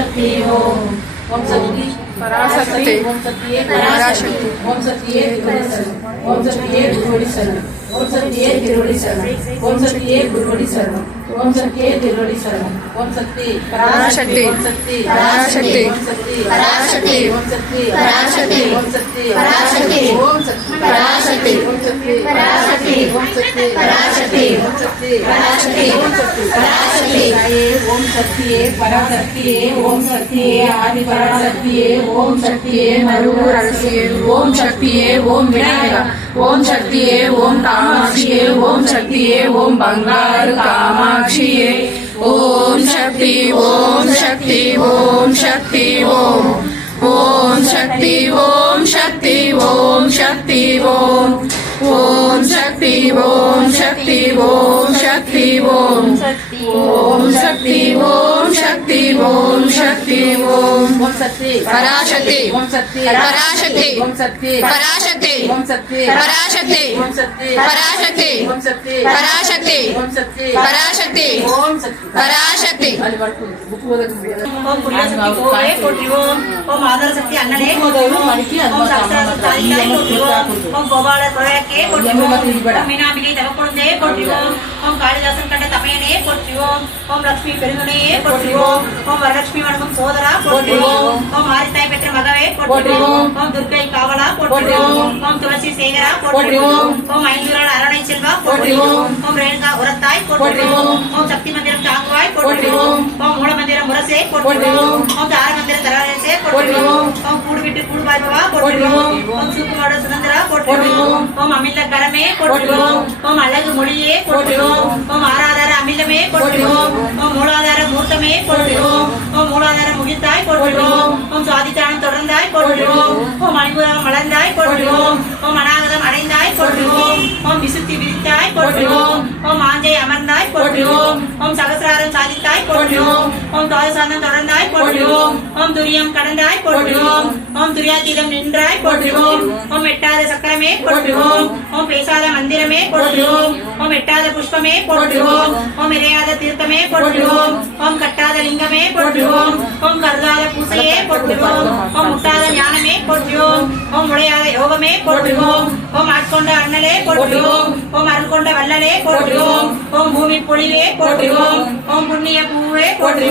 शक्ति ओम ओम शक्ति पराशक्ति ओम शक्ति पराशक्ति ओम शक्ति ओम शक्ति गुरुड़ी शरण ओम शक्ति गुरुड़ी शरण ओम शक्ति गुरुड़ी शरण ओम शक्ति गुरुड़ी शरण ओम शक्ति पराशक्ति ओम शक्ति पराशक्ति ओम शक्ति पराशक्ति ओम शक्ति पराशक्ति ओम शक्ति पराशक्ति ओम शक्ति पराशक्ति ओम शक्ति पराशक्ति ओम शक्ति पराशक्ति ओम शक्ति पराशक्ति ओम शक्ति पराशक्ति ओम शक्ति पराशक्ति ओम शक्ति आदि पराशक्ति ओम शक्ति मरुगूर अरसी ओम शक्ति ओम विनायक ओम शक्ति ओम कामाक्षी ओम शक्ति ओम बंगार कामाक्षी ओम शक्ति ओम शक्ति ओम शक्ति ओम ओम शक्ति ओम शक्ति ओम शक्ति ओम ओम शक्ति ओम शक्ति ओम शक्ति ओम ओम शक्ति ओम शक्ति ओम शक्ति ओम पराशक्ति ओम शक्ति पराशक्ति ओम शक्ति पराशक्ति ओम शक्ति पराशक्ति ओम शक्ति पराशक्ति ओम शक्ति पराशक्ति ओम शक्ति पराशक्ति ओम शक्ति पराशक्ति ओम पुण्यशक्ति ओम कोटि ओम आधार शक्ति अन्नने ओम शास्त्रार्थ तालिकाय कोटि ओम गोबाळ प्रयाके कोटि ओम मीनामिनी तवकुंदे कोटि ओम कालिदासन कंड तमयने कोटि ओम लक्ष्मी पेरुगणे कोटि ओम वरलक्ष्मी वणकम सोदरा कोटि ओम मारिताय पेट्र मगवे कोटि ओम दुर्गै कावला कोटि ओम तुलसी सेगरा कोटि ओम ऐंदूराल अरणै सेल्वा कोटि ओम रेणुका उरत्ताय कोटि ओम शक्ति मंदिरम तांगवाय कोटि ओम मूल मंदिरम मुरसे कोटि ओम तार मंदिर तरारेसे कोटि ओम कूड बिट्टु कूड बायबवा कोटि ओम सुकुमार सुनंदरा कोटि ओम अमिल गरमे कोटि ओम अलगु मोडिये कोटि ओम आराधार अमिलमे कोटि ओम मूलाधार मूर्तमे कोटि ओम मूलाधार मुगिताय कोटि ओम स्वादितान தொடர்ந்தாய் कोटि ओम मणिपुरम मलंदाय कोटि ओम अनागतम अடைந்தாய் कोटि ओम विसुद्धि विदिताय कोटि ओम आंजय अमर्ந்தாய் कोटि ओम सहस्रारम साधिताय कोटि ओम द्वादசாந்தம் தொடர்ந்தாய் कोटि ओम துரியம் கடந்தாய் कोटि ओम துரியாதீதம் நின்றாய் कोटि ओम எட்டாத சக்கரமே कोटि ओम பேசாத மந்திரமே कोटि ओम எட்டாத புஷ்பமே कोटि ओम இறையாத தீர்த்தமே कोटि ओम கட்டாத லிங்கமே कोटि ओम கருதாத பூசையே कोटि ओम முட்டாத ஞானமே कोटि ओम முளையாத யோகமே कोटि ओम ஆட்கொண்ட அண்ணலே कोटि ओम அருள் கொண்ட வல்லலே कोटि ओम பூமி பொழிவே कोटि ओम புண்ணிய பூவே कोटि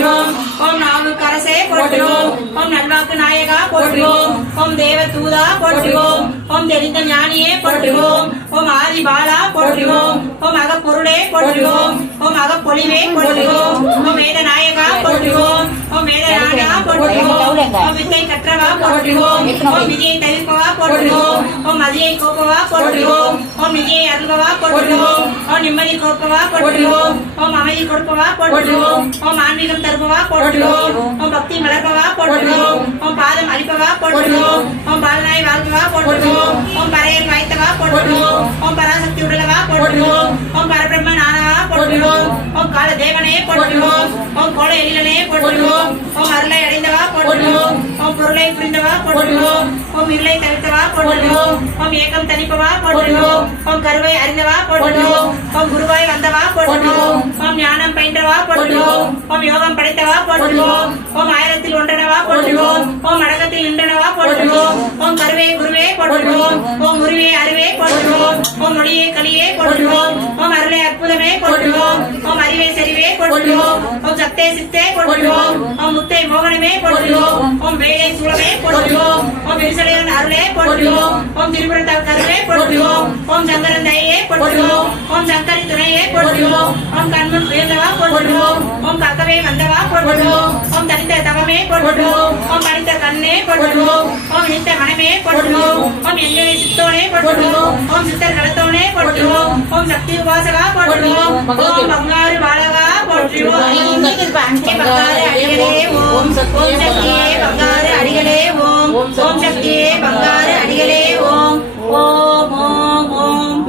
ओम நாவு கரசே कोटि ओम நல்வாக்கு நாயகா कोटि ओम தேவ தூதா कोटि ओम தெரிந்த ஞானியே कोटि ओम ஆதி பாலா कोटि ओम அகப்பொருளே कोटि ओम அகப்பொழிவே कोटि ओम வேத நாயகா कोटि ओम வேத நாயகா कोटि ओम வித்தை கற்றவா कोटि ओम விதியை தவிர்ப்பவா कोटि ओम மதியை கோப்பவா कोटि ओम நிதியை அருள்பவா कोटि ओम நிம்மதி கோப்பவா कोटि ओम அமைதி கொடுப்பவா कोटि ओम ஆன்மீகம் தருபவா कोटि ओम பக்தி மலர்பவா कोटि ओम பாதம் அளிப்பவா कोटि ओम பாலனாய் வாழ்பவா कोटि ओम பரையன் வாய்த்தவா कोटि ओम பராசக்தி உடலவா कोटि ओम பரபிரம்ம நானவா कोटि ओम கால தேவனே कोटि ओम கோல எழிலனே कोटि ओम அருளை அடைந்தவா कोटि ओम பொருளை புரிந்தவா कोटि ओम இருளை தவிர்த்தவா कोटि ओम ஏகம் தனிப்பவா कोटि ओम கருவை அறிந்தவா कोटि ओम குருவாய் வந்தவா कोटि ओम ஞானம் பயின்றவா कोटि ओम யோகம் படைத்தவா कोटि ओम ஆயிரத்தில் ஒன்றனவா कोटि ओम அடகத்தில் நின்றனவா कोटि ओम கருவே குருவே कोटि ओम முருவே அறிவே कोटि ओम மொழியே கலியே कोटि ओम அருளே அற்புதமே कोटि ओम அறிவே செறிவே कोटि ओम சக்தே சித்தே कोटि ओम முத்தே மோகனமே कोटि ओम வேலே சூலமே कोटि ओम விரிசலையன் அருளே कोटि ओम திரிபுரத்தால் கருவே कोटि ओम சங்கரன் தயையே कोटि ओम சங்கரி துணையே कोटि ओम கண்மன் உயர்ந்தவா कोटि ओम கக்கவே வந்தவா कोटि ओम தனித்த தவமே कोटि ओम பணித்த கண்ணே कोटि ओम நித்த மனமே कोटि ओम எங்கே சித்தோனே कोटि ओम சித்தர் கலத்தோனே कोटि ओम சக்தி உபாசகா कोटि ओम பங்காரு பாலகா कोटि ओम பங்காரு அடிகளே ஓம் சக்தியே பங்காரு அடிகளே ஓம் சக்தியே பங்காரு அடிகளே ஓம் ஓம் ஓம் ஓம்